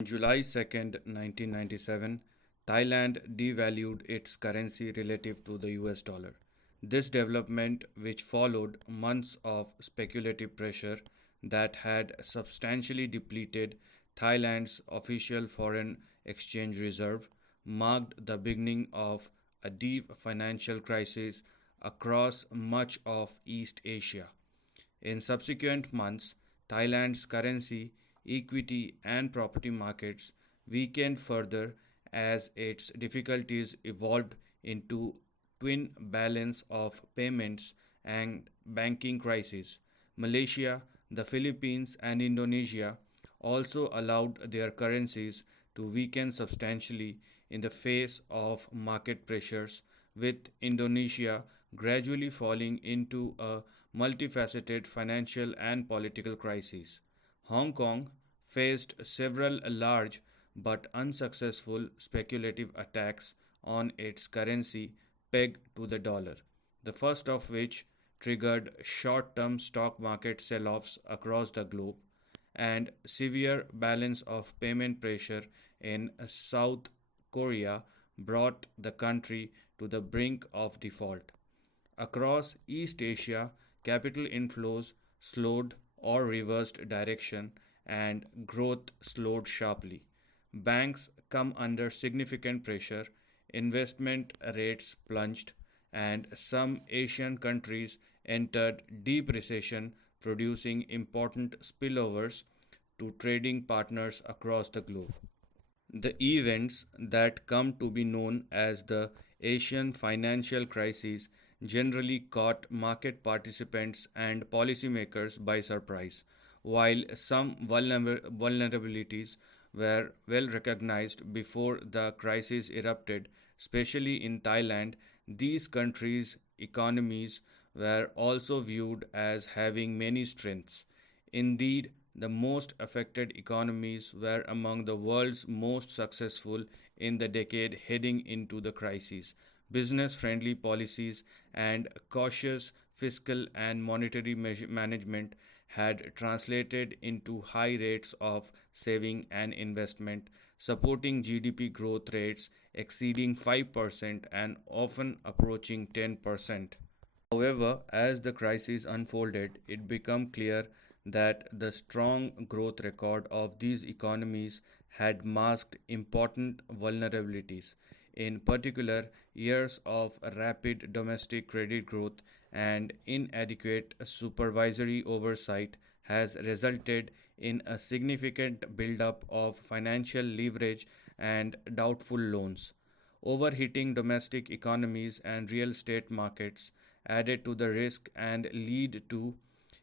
On July 2nd, 1997, Thailand devalued its currency relative to the US dollar. This development, which followed months of speculative pressure that had substantially depleted Thailand's official foreign exchange reserve, marked the beginning of a deep financial crisis across much of East Asia. In subsequent months, Thailand's currency, equity, and property markets weakened further as its difficulties evolved into twin balance of payments and banking crises. Malaysia, the Philippines, and Indonesia also allowed their currencies to weaken substantially in the face of market pressures, with Indonesia gradually falling into a multifaceted financial and political crisis. Hong Kong faced several large but unsuccessful speculative attacks on its currency pegged to the dollar, the first of which triggered short term stock market sell offs across the globe and severe balance of payment pressure in South Korea brought the country to the brink of default. Across East Asia, capital inflows slowed or reversed direction and growth slowed sharply. Banks come under significant pressure, investment rates plunged, and some Asian countries entered deep recession, producing important spillovers to trading partners across the globe. The events that come to be known as the Asian financial crisis generally caught market participants and policymakers by surprise. While some vulnerabilities were well recognized before the crisis erupted, especially in Thailand, these countries' economies were also viewed as having many strengths. Indeed, the most affected economies were among the world's most successful in the decade heading into the crisis. Business friendly policies and cautious fiscal and monetary management had translated into high rates of saving and investment, supporting GDP growth rates exceeding 5% and often approaching 10%. However, as the crisis unfolded, it became clear that the strong growth record of these economies had masked important vulnerabilities. In particular, years of rapid domestic credit growth and inadequate supervisory oversight has resulted in a significant buildup of financial leverage and doubtful loans. Overheating domestic economies and real estate markets added to the risk and lead to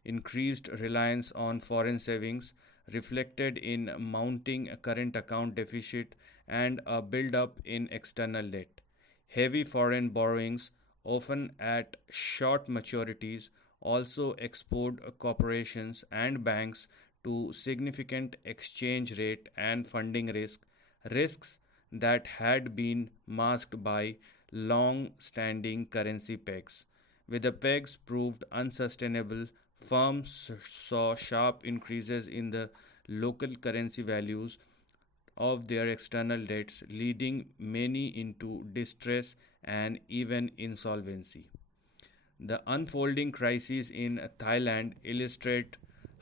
increased reliance on foreign savings, reflected in mounting current account deficit and a buildup in external debt. Heavy foreign borrowings, often at short maturities, also exposed corporations and banks to significant exchange rate and funding risks that had been masked by long standing currency pegs. With the pegs proved unsustainable, firms saw sharp increases in the local currency values of their external debts, leading many into distress and even insolvency. The unfolding crisis in Thailand illustrate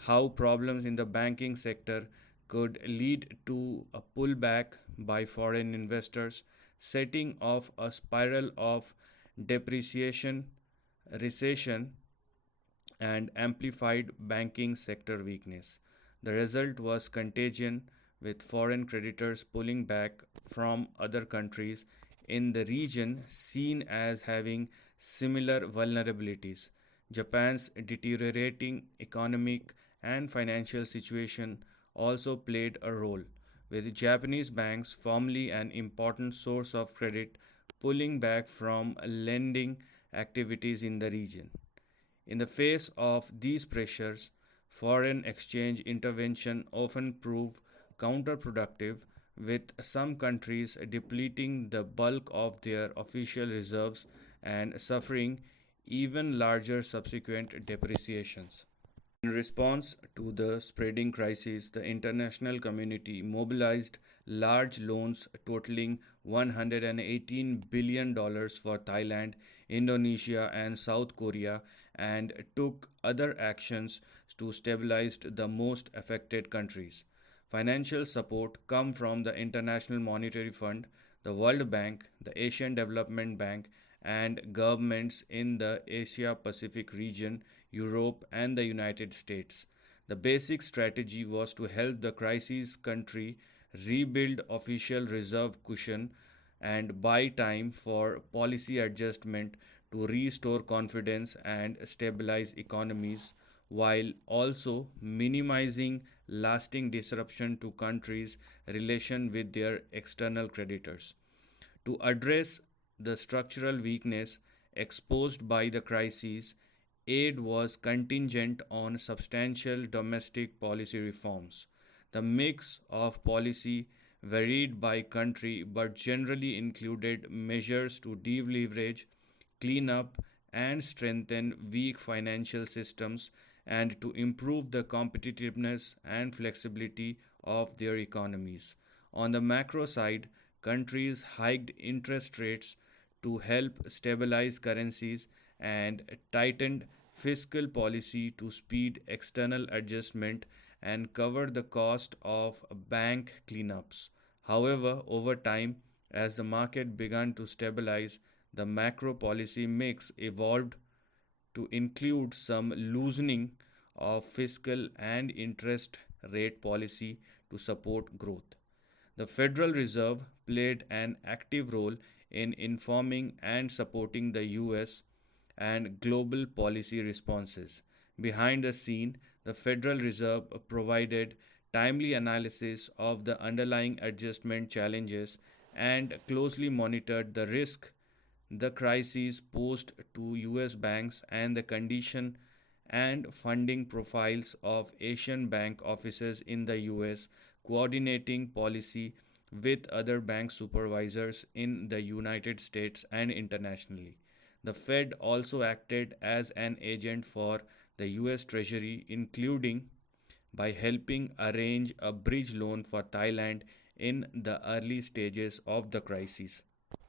how problems in the banking sector could lead to a pullback by foreign investors, setting off a spiral of depreciation, recession, and amplified banking sector weakness. The result was contagion, with foreign creditors pulling back from other countries in the region seen as having similar vulnerabilities. Japan's deteriorating economic and financial situation also played a role, with Japanese banks, formerly an important source of credit, pulling back from lending activities in the region. In the face of these pressures, foreign exchange intervention often prove counterproductive, with some countries depleting the bulk of their official reserves and suffering even larger subsequent depreciations. In response to the spreading crisis, the international community mobilized large loans totaling $118 billion for Thailand, Indonesia, and South Korea and took other actions to stabilize the most affected countries. Financial support come from the International Monetary Fund, the World Bank, the Asian Development Bank, and governments in the Asia Pacific region, Europe, and the United States. The basic strategy was to help the crisis country rebuild official reserve cushion and buy time for policy adjustment to restore confidence and stabilize economies while also minimizing lasting disruption to countries' relation with their external creditors. To address the structural weakness exposed by the crisis, aid was contingent on substantial domestic policy reforms. The mix of policy varied by country but generally included measures to deleverage, clean up, and strengthen weak financial systems and to improve the competitiveness and flexibility of their economies. On the macro side, countries hiked interest rates to help stabilize currencies and tightened fiscal policy to speed external adjustment and cover the cost of bank cleanups. However, over time, as the market began to stabilize, the macro policy mix evolved to include some loosening of fiscal and interest rate policy to support growth. The Federal Reserve played an active role in informing and supporting the US and global policy responses. Behind the scene, the Federal Reserve provided timely analysis of the underlying adjustment challenges and closely monitored the risk the crisis posed to US banks and the condition and funding profiles of Asian bank offices in the US, coordinating policy with other bank supervisors in the United States and internationally. The Fed also acted as an agent for the US Treasury, including by helping arrange a bridge loan for Thailand in the early stages of the crisis.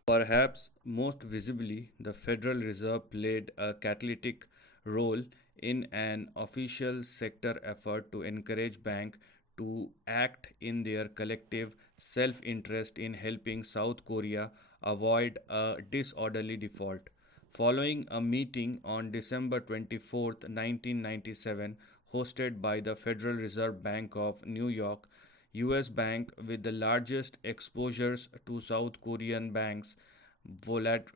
Perhaps most visibly, the Federal Reserve played a catalytic role in an official sector effort to encourage banks to act in their collective self interest in helping South Korea avoid a disorderly default. Following a meeting on December 24th, 1997, hosted by the Federal Reserve Bank of New York, US Bank with the largest exposures to South Korean banks volat-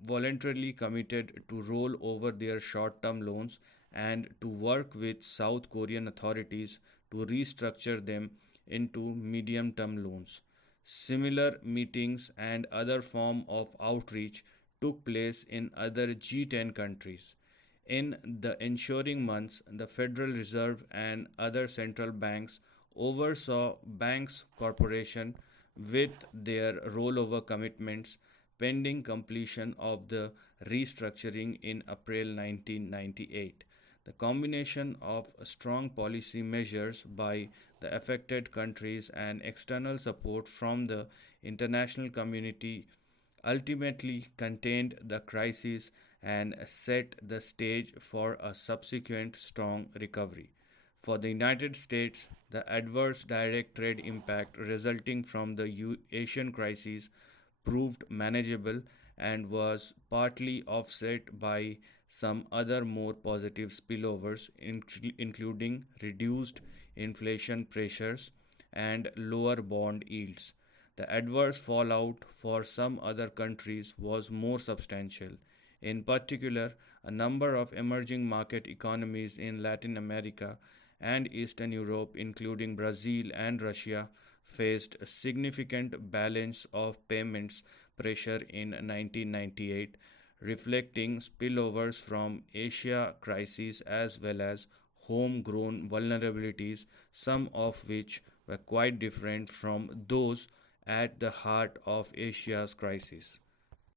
voluntarily committed to roll over their short term loans and to work with South Korean authorities to restructure them into medium term loans. Similar meetings and other form of outreach took place in other G10 countries. In the ensuing months, the Federal Reserve and other central banks oversaw banks corporation with their rollover commitments pending completion of the restructuring in April 1998. The combination of strong policy measures by the affected countries and external support from the international community ultimately contained the crisis and set the stage for a subsequent strong recovery. For the United States, the adverse direct trade impact resulting from the Asian crisis proved manageable and was partly offset by some other more positive spillovers, including reduced inflation pressures and lower bond yields. The adverse fallout for some other countries was more substantial. In particular, a number of emerging market economies in Latin America and Eastern Europe, including Brazil and Russia, faced significant balance of payments pressure in 1998, reflecting spillovers from Asia crisis as well as homegrown vulnerabilities, some of which were quite different from those at the heart of Asia's crisis.